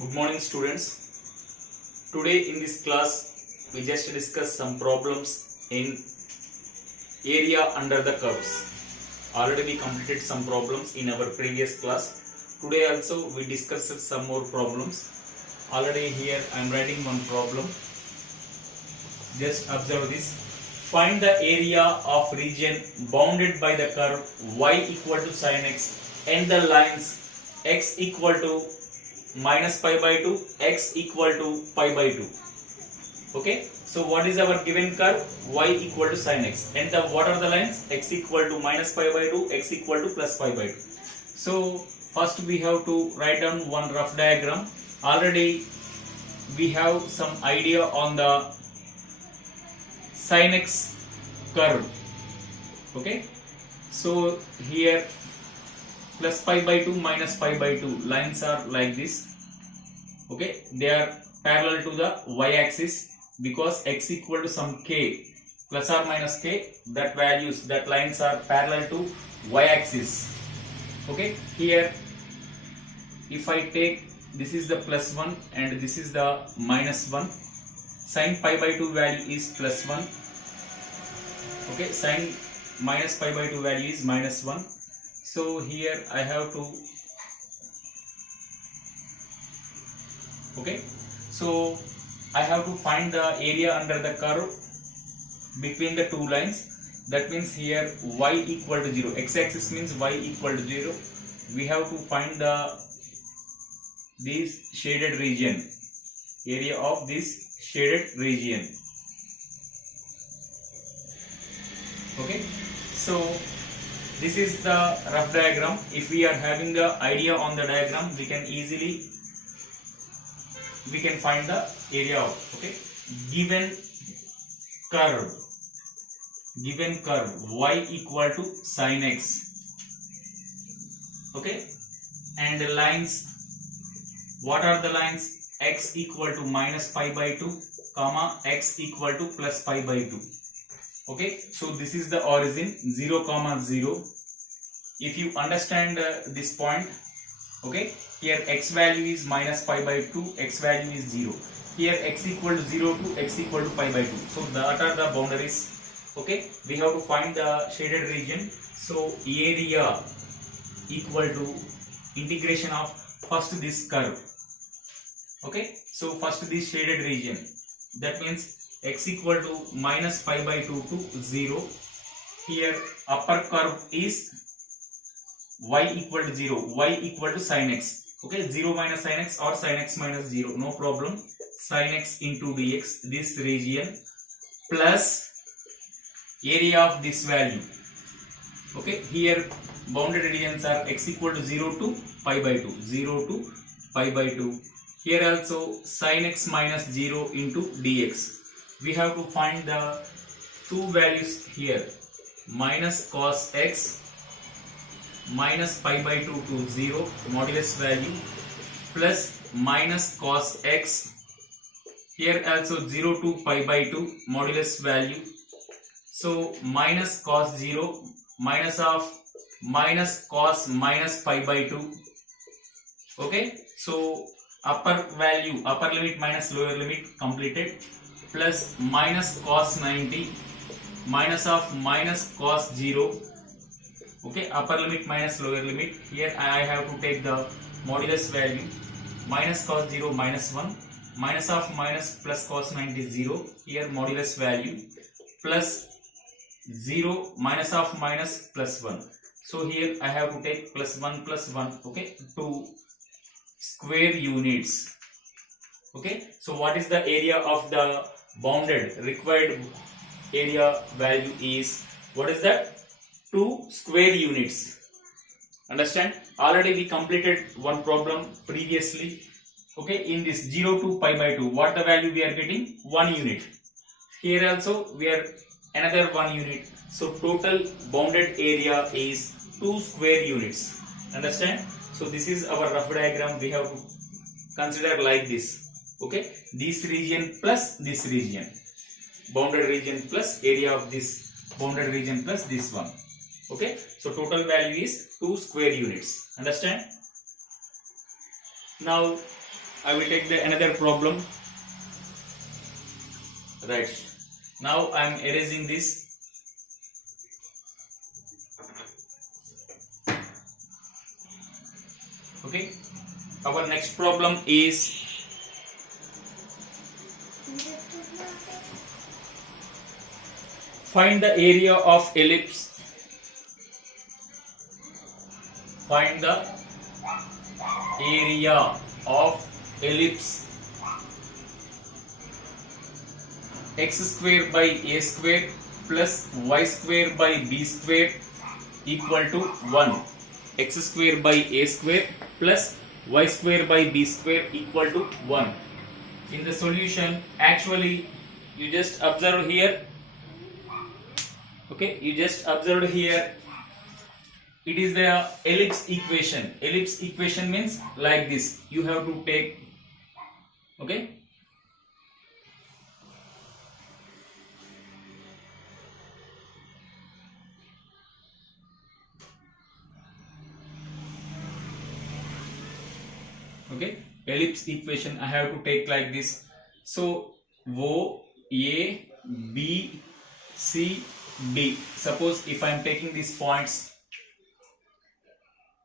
Good morning, students. Today in this class we just discuss some problems in area under the curves. Already we completed some problems in our previous class. Today also we discussed some more problems. Already here I am writing one problem. Just observe this. Find the area of region bounded by the curve y equal to sin x and the lines x equal to minus pi by 2, x equal to pi by 2. Okay, so what is our given curve? Y equal to sin x, and what are the lines? X equal to minus pi by 2, x equal to plus pi by 2. So first we have to write down one rough diagram. Already we have some idea on the sin x curve. Okay, so here plus pi by 2 minus pi by 2 lines are like this. Okay, they are parallel to the y axis because x equal to some k plus or minus k, that values, that lines are parallel to y axis. Okay, here if I take, this is the plus 1 and this is the minus 1, sin pi by 2 value is plus 1. Okay, sin minus pi by 2 value is minus 1. So here I have to, okay, so I have to find the area under the curve between the two lines. That means here y equal to 0, x-axis means y equal to 0. We have to find this shaded region, area of this shaded region. Okay, so this is the rough diagram. If we are having the idea on the diagram, we can easily find the area of, okay, given curve y equal to sin x, okay, and the lines, what are the lines? X equal to minus pi by 2 comma x equal to plus pi by 2. Okay, so this is the origin 0 comma 0. If you understand this point, okay, here x value is minus pi by 2, x value is 0. Here x equal to 0 to x equal to pi by 2. So that are the boundaries. Okay, we have to find the shaded region. So area equal to integration of first this curve. Okay, so first this shaded region, that means x equal to minus pi by 2 to 0. Here upper curve is y equal to 0, y equal to sin x. Okay, 0 minus sin x or sin x minus 0, no problem. Sin x into dx, this region, plus area of this value. Okay, here bounded regions are x equal to 0 to pi by 2, 0 to pi by 2. Here also sin x minus 0 into dx. We have to find the two values here, minus cos x minus pi by 2 to 0 modulus value, plus minus cos x, here also 0 to pi by 2 modulus value. So minus cos 0 minus of minus cos minus pi by 2. Okay, so upper value, upper limit minus lower limit completed, plus minus cos 90 minus of minus cos 0. Okay, upper limit minus lower limit. Here I have to take the modulus value, minus cos 0 minus 1, minus of minus plus cos 90 0. Here modulus value, plus 0 minus of minus plus 1. So here I have to take plus 1 plus 1. Okay, 2 square units. Okay, so what is the area of the bounded required area value is, what is that? 2 square units. Understand? Already we completed one problem previously. Okay, in this 0 to pi by 2, what the value we are getting? 1 unit. Here also we are another 1 unit. So total bounded area is 2 square units. Understand? So this is our rough diagram. We have to consider like this. Okay, this region plus this region, bounded region plus area of this bounded region plus this one. Okay, so total value is 2 square units. Understand? Now I will take the another problem. Right. Now I am erasing this. Okay. Our next problem is find the area of ellipse. Find the area of ellipse x square by a square plus y square by b square equal to 1. X square by a square plus y square by b square equal to 1. In the solution, actually you just observe here. Okay, you just observed here. It is the ellipse equation. Ellipse equation means like this. You have to take. Okay. Okay, ellipse equation I have to take like this. So O, A, B, C, D. Suppose if I am taking these points,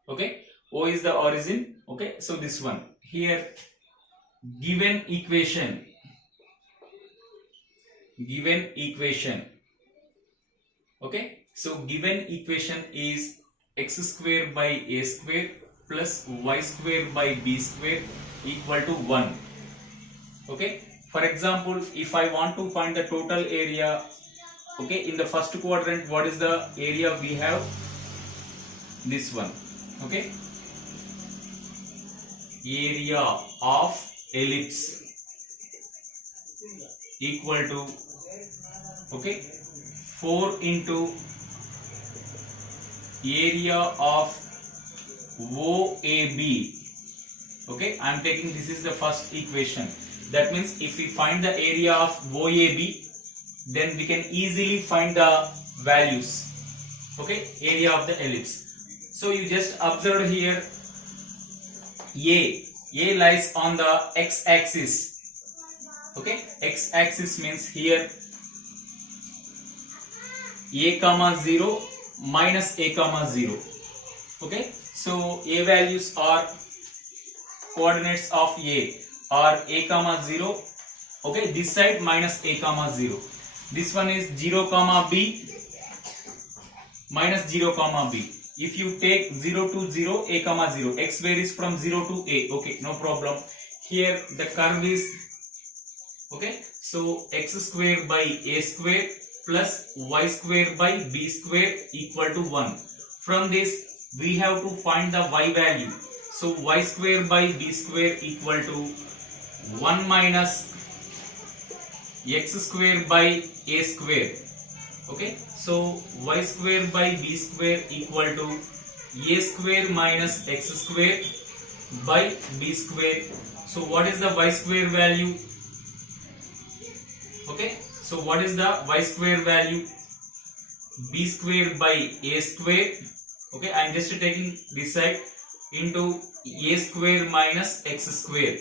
okay, O is the origin. Okay, so this one here, given equation, okay, so given equation is x square by a square plus y square by b square equal to 1. Okay, for example, if I want to find the total area, okay, in the first quadrant, what is the area we have? This one. Okay, area of ellipse equal to, okay, 4 into area of OAB. Okay, I am taking this is the first equation. That means if we find the area of OAB, then we can easily find the values. Okay, area of the ellipse. So you just observe here, A lies on the x-axis. Okay, x-axis means here a comma 0 minus a comma 0. Okay, so a values are coordinates of a are a comma 0. Okay, this side minus a comma 0. This one is 0 comma b minus 0 comma b. If you take 0 to 0, a comma 0, x varies from 0 to a. Okay, no problem. Here the curve is, okay, so x square by a square plus y square by b square equal to 1. From this we have to find the y value. So y square by b square equal to 1 minus x square by a square. Okay, so y square by b square equal to a square minus x square by b square. So what is the y square value? Okay, so what is the y square value? B square by a square. Okay, I am just taking this side into a square minus x square.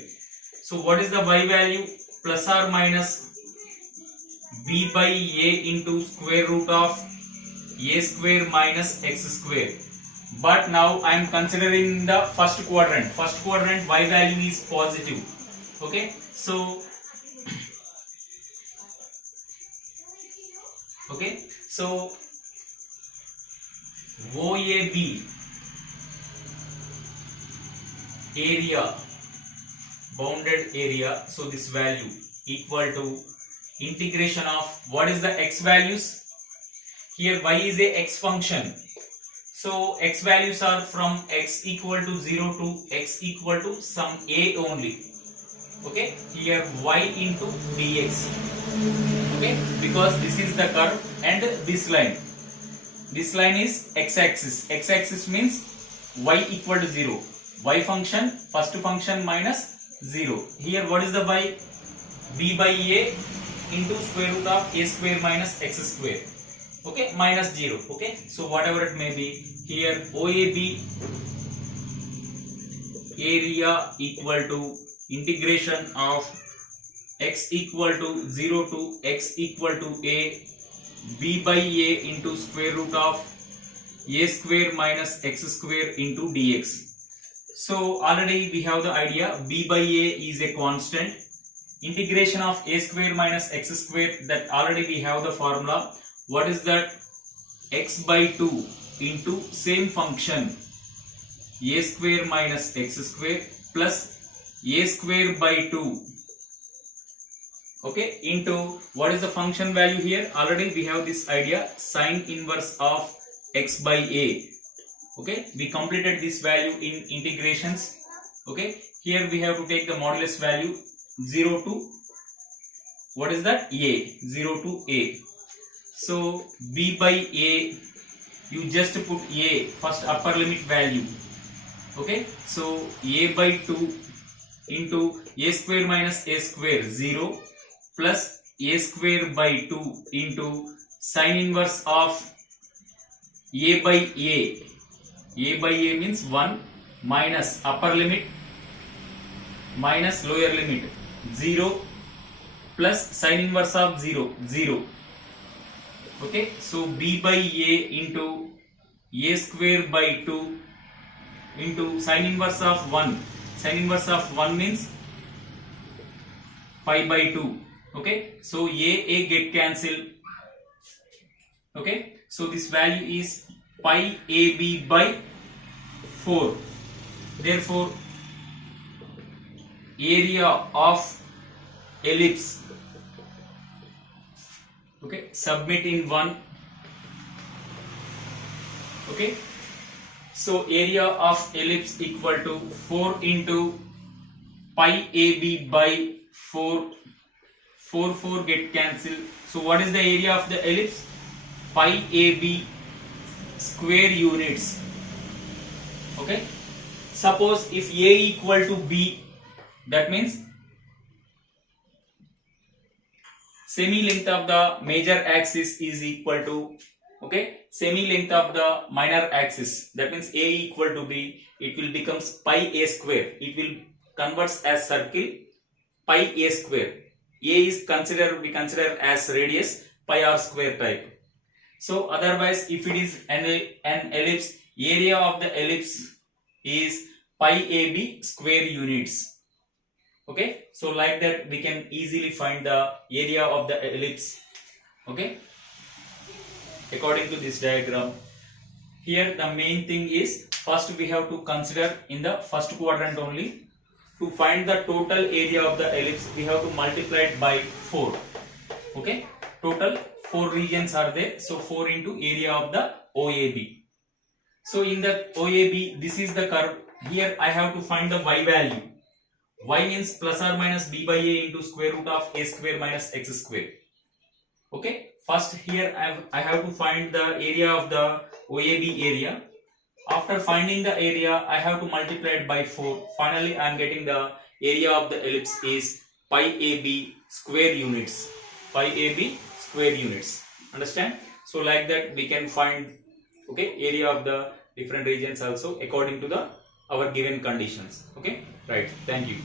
So what is the y value? Plus or minus b by a into square root of a square minus x square. But now I am considering the first quadrant. First quadrant y value is positive. Okay, so okay, so OAB area, bounded area, so this value equal to integration of what is the x values? Here y is a x function, so x values are from x equal to 0 to x equal to some a only. Okay, here y into dx. Okay, because this is the curve and this line is x-axis. X-axis means y equal to 0. Y function, first function minus 0. Here what is the y? B by a into square root of a square minus x square. Okay, minus 0. Okay, so whatever it may be, here OAB area equal to integration of x equal to 0 to x equal to a b by a into square root of a square minus x square into dx. So already we have the idea b by a is a constant. Integration of a square minus x square, that already we have the formula. What is that? X by 2 into same function a square minus x square plus a square by 2, okay, into what is the function value here? Already we have this idea, sine inverse of x by a. Okay, we completed this value in integrations. Okay, here we have to take the modulus value 0 to what is that? A, 0 to a. So b by a, you just put a first upper limit value. Okay, so a by 2 into a square minus a square 0 plus a square by 2 into sine inverse of a by a. A by a means 1 minus upper limit minus lower limit 0 plus sine inverse of 0, 0. Okay, so b by a into a square by 2 into sine inverse of 1. Sine inverse of 1 means pi by 2. Okay, so a get cancelled. Okay, so this value is pi ab by 4. Therefore, area of ellipse, okay, submit in 1. Okay, so area of ellipse equal to 4 into pi ab by 4. 4 get cancelled. So what is the area of the ellipse? Pi ab square units. Okay, suppose if a equal to b, that means semi length of the major axis is equal to, okay, semi length of the minor axis, that means a equal to b, it will becomes pi a square. It will converts as circle pi a square. A is we consider as radius pi r square type. So otherwise, if it is an ellipse, area of the ellipse is pi ab square units. Okay, so like that we can easily find the area of the ellipse. Okay, according to this diagram. Here the main thing is, first we have to consider in the first quadrant only. To find the total area of the ellipse, we have to multiply it by 4. Okay, total 4 regions are there, so 4 into area of the OAB. So in the OAB, this is the curve. Here I have to find the y value. Y means plus or minus b by a into square root of a square minus x square. Okay, first here I have to find the area of the OAB area. After finding the area, I have to multiply it by 4. Finally, I am getting the area of the ellipse is pi ab square units. Pi ab square units. Understand? So like that we can find, okay, area of the different regions also according to the our given conditions. Okay, right. Thank you.